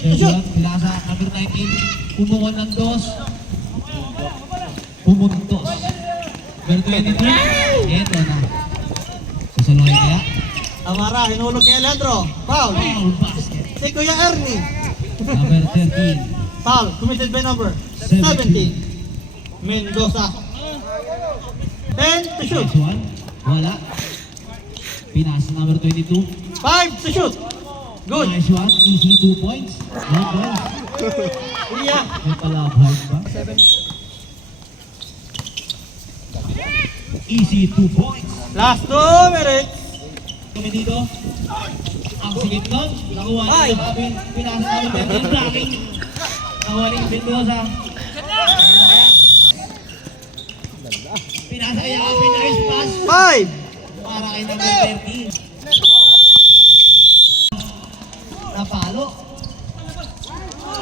Pilasa, number 19. Pumukon ng dos. Pumuntos. Number 23. Ito na. Susunodin kaya? Amara, hinulog kay Alejandro. Foul. Foul basket. Si Kuya Ernie. Number 13. Foul, committed by number 17. Mendoza. 10 to shoot. Next one. Wala. Pinasa number 22. 5 to shoot. Good. Nice one. Easy 2 points. No points. Yeah. May pala hard ba? Easy 2 points. Last 2 minutes. Kami dito. Ang sigit nun. Nakuha niya yung kapin. Pinasa namin yung blocking. Nakuha niya yung Mendoza. Pinasa kaya kapin. Nice pass. 5. Para kay number 13. Napalo.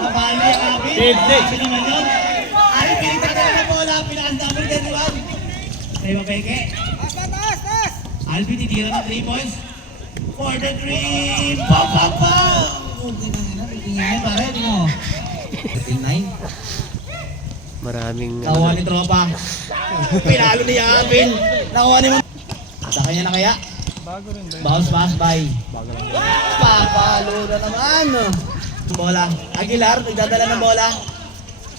Napalo yung kapin. 50. Kapin naman yun. Ay, pinagtatagal na bola. Pinasa number 31. Kaya mapeke. Alvin, titira ng 3 points. For the dream! Pam, pam, pam! Tingnan pare, tingnan mo. 9. Maraming Nakuha ni tropa. Pinalo ni Alvin. Nakuha ni Mam. Sa kanya na kaya? Bounce pass by. Papalo na naman. Bola. Aguilar, nagdadala ng bola.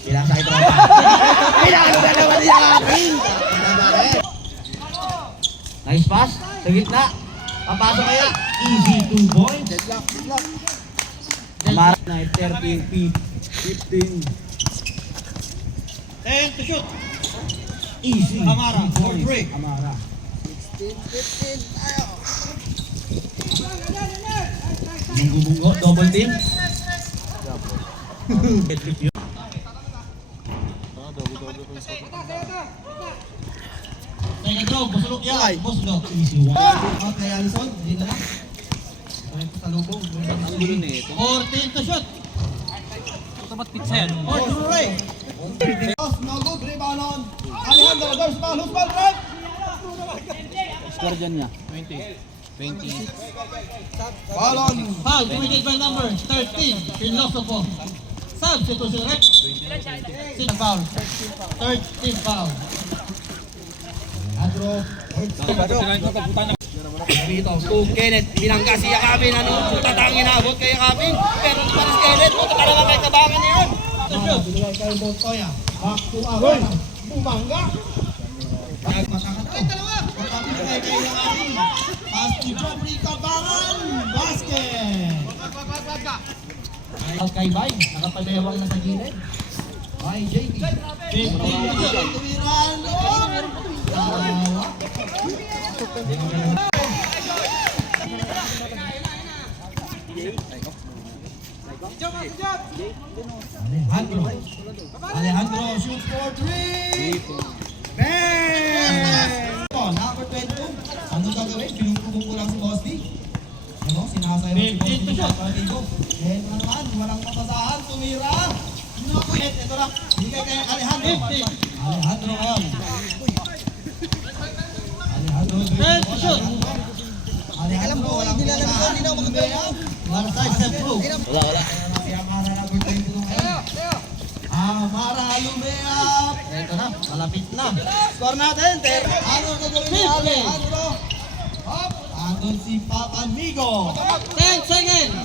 Pinasa kay tropa. Pinalo na naman ni Alvin. Nice pass. Sa gitna. Papasok kaya. Easy 2 points. Amara na 30, 15. 10 to shoot. Easy. Amara, 3 for points. break. Amara. 15. Bungo-bungo. Double team. Second throw, busulok yan. Busulok. Easy 1. Out kay Alison. Hindi na lang. Sa lubong. 14 to shoot. Or to Ray. No good, rebound on. Alejandro, there's ball. Who's ball, right? score dyan niya. Foul on. Foul committed by number 13. Filosofo. Substitution, right? 6 foul. 13 foul. Andro. Dito, kung Kenneth, binangga si Yakabin, tatangin abot kay Yakabin, pero para si Kenneth, punta ka naman kay Kabangan niyan. Binigay kayo Montoya. Back to Aaron. Bumangga. Masangat ko. Pagkabinigay kayo ng ating pass to Jeffrey Kabangan. Basket. Out kay Bay. Nakapalewang na sa gilid. By JP. 15 tuwiran. Alejandro shoots for 3. Bang! Number 22. Ano gagawin? Pinupugong ko lang si Boss D. Ano? Sinasayaw si Boss D sa partido. Then naman, walang papasahan. Tumira. Ito na. Bigay kay Alejandro. Alejandro ngayon. Alejandro. Alejandro, walang papasahan. One side step through. Wala. Si Amara number 22 ngayon. Amara Lumea. Ito na, malapit na. Score natin. Ano gagawin ni Alejandro? Hop. Andun si Papa Migo. 10 seconds.